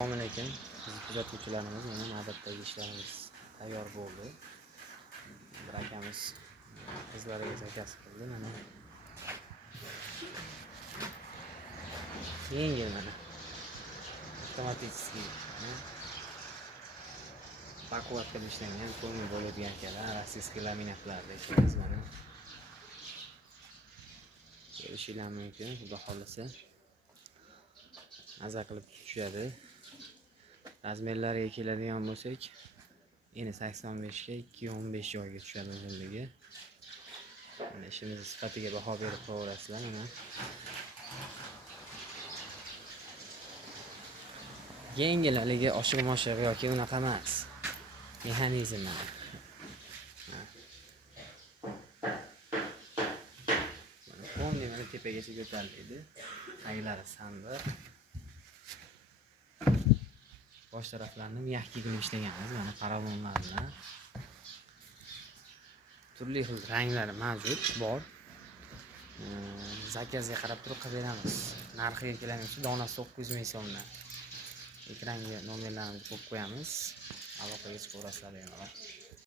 Assalomu alaykum. Biz kuzatuvchilarimiz mana navbatdagi ishlarimiz tayyor bo'ldi. Bir akamiz qizlariga zakaz qildi mana. Yengil mana. Avtomatik baquvvat qilib ishlangan qo'lni bo'ladigan kalar, rossiyskiy laminatlarda ishlaymiz mana. Ko'rishinglar mumkin, xudo xolasa. Maza qilib tushadi. Razmerlariga keladigan bo'lsak, eni 85 ga 2.15 joyga tushadi uzunligi. Mana ishimiz sifatiga baho berib qo'yasizlar mana. Yengil haligi oshiq-moshiq yoki unaqa emas. Mexanizm mana. Mana mana tepagacha ko'tariladi. Taglari sandiq. Bosh taraflarini miyahki qilib ishlaganmiz mana paralonlar bilan. Turli xil ranglari mavjud, bor. Zakazga qarab turib qilib beramiz. Narxiga kelamiz, donasi 900 ming so'mdan. Ekranga nomerlarni qo'yib qo'yamiz. Aloqaga chiqib ko'rasizlar.